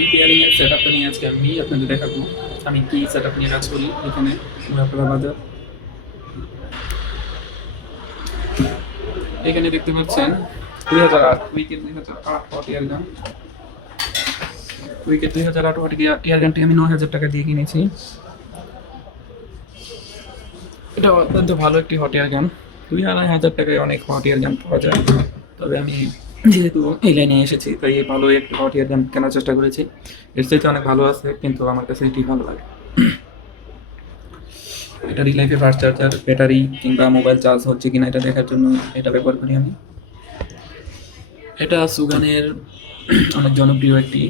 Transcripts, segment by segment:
Repairing এর সেটআপটা নিয়ে আজকে আমি আপনাদের দেখাবো আমি কি সেটআপ নিয়ে কাজ করি এখানে আপনারা বাজার। এখানে দেখতে পাচ্ছেন 2008 উইকেট 2008 হট এয়ার গান। উইকেট 2008 হট এয়ার গানটি আমি 9,000 টাকা দিয়ে কিনেছি। এটা অত্যন্ত ভালো একটি হট এয়ার গান। 2,500 টাকায় অনেক হট এয়ার গান পাওয়া যায়, তবে আমি যেহেতু এই লাইনে এসেছি তাই এই ভালো একটি হট এয়ার গান কেনার চেষ্টা করেছি। এর চাইতে অনেক ভালো আছে, কিন্তু আমার কাছে এটি ভালো লাগে। এটা রিলাইফে ফাস্ট চার্জার, ব্যাটারি কিংবা মোবাইল চার্জ হচ্ছে কিনা এটা দেখার জন্য এটা ব্যবহার করি আমি। এটা সুগানের অনেক জনপ্রিয় একটি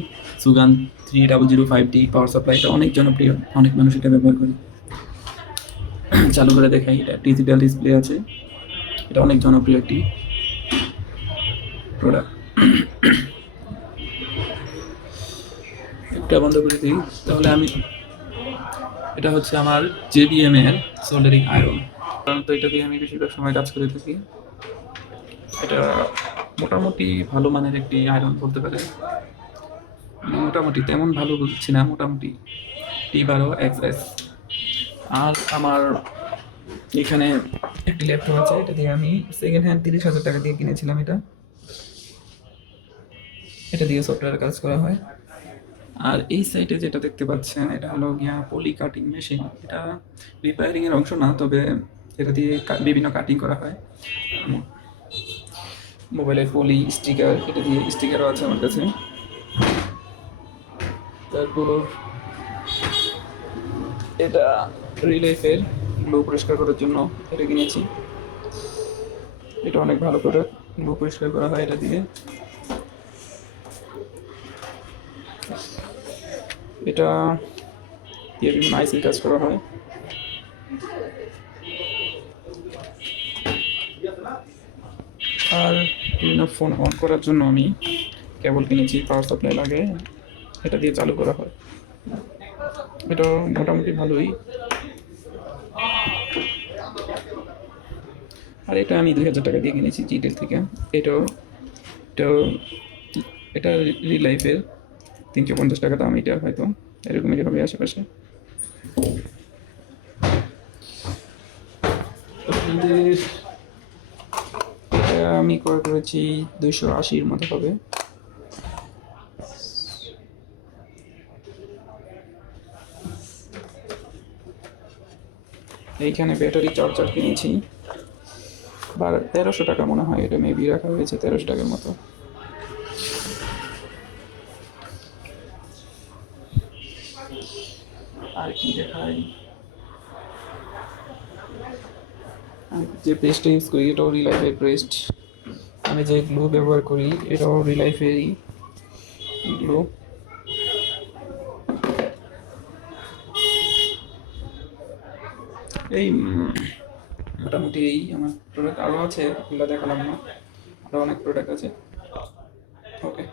সুগান 3005D পাওয়ার সাপ্লাই। এটা অনেক জনপ্রিয়, অনেক মানুষ এটা ব্যবহার করে। চালু করে দেখাই, এটা ডিজিটাল ডিসপ্লে আছে। এটা অনেক জনপ্রিয় একটি প্রোডাক্ট। এটা বন্ধ করে দিই তাহলে আমি। এটা হচ্ছে আমার JBM এর সোল্ডারিং আয়রন। সাধারণত এটা দিয়ে আমি বেশিরভাগ সময় কাজ করে থাকি। এটা মোটামুটি ভালো মানের একটি আয়রন বলতে পারে। মোটামুটি তেমন ভালো বলছি না, মোটামুটি T12 XS। আর আমার এখানে একটি ল্যাপটপ আছে, এটা দিয়ে আমি সেকেন্ড হ্যান্ড 30,000 টাকা দিয়ে কিনেছিলাম। এটা দিয়ে সফটওয়্যার কাজ করা হয়। আর এই সাইটে যেটা দেখতে পাচ্ছেন এটা হলো গিয়া পলি কাটিং মেশিন। এটা রিপেয়ারিং এর অংশ না, তবে এটা দিয়ে বিভিন্ন কাটিং করা হয়। মোবাইলের পলি স্টিকার, এটা দিয়ে স্টিকারও আছে আমার কাছে। তারপর এটা রিলাইফের গ্লো পরিষ্কার করার জন্য এটা কিনেছি। এটা অনেক ভালো প্রোডাক্ট, গ্লো পরিষ্কার করা হয় এটা দিয়ে। এটা দিয়ে বিভিন্ন আইসির কাজ করা হয়। আর বিভিন্ন ফোন অন করার জন্য আমি কেবল কিনেছি, পাওয়ার সাপ্লাই লাগে, এটা দিয়ে চালু করা হয়। এটা মোটামুটি ভালোই। আর এটা আমি 2,000 টাকা দিয়ে কিনেছি জিটেল থেকে। এটাও এটাও এটা রিলাইফের 350 টাকা দাম। এটা হয়তো এরকমই হবে আশেপাশে। এটা আমি ক্রয় করেছি 280-র মতো হবে। এইখানে ব্যাটারি চার্জার কিনেছি 1300 টাকা মনে হয়। এটা মেবি রাখা হয়েছে 1300 টাকার মতো। আর কি দেখাই, আমি যে পেস্টটা ইউজ করি এটাও রিলাইফের পেস্ট। আমি যে গ্লু ব্যবহার করি এটাও রিলাইফেরই গ্লু। এই মোটামুটি এই আমার প্রোডাক্ট আরও আছে, ওগুলো দেখালাম না, আরও অনেক প্রোডাক্ট আছে। ওকে।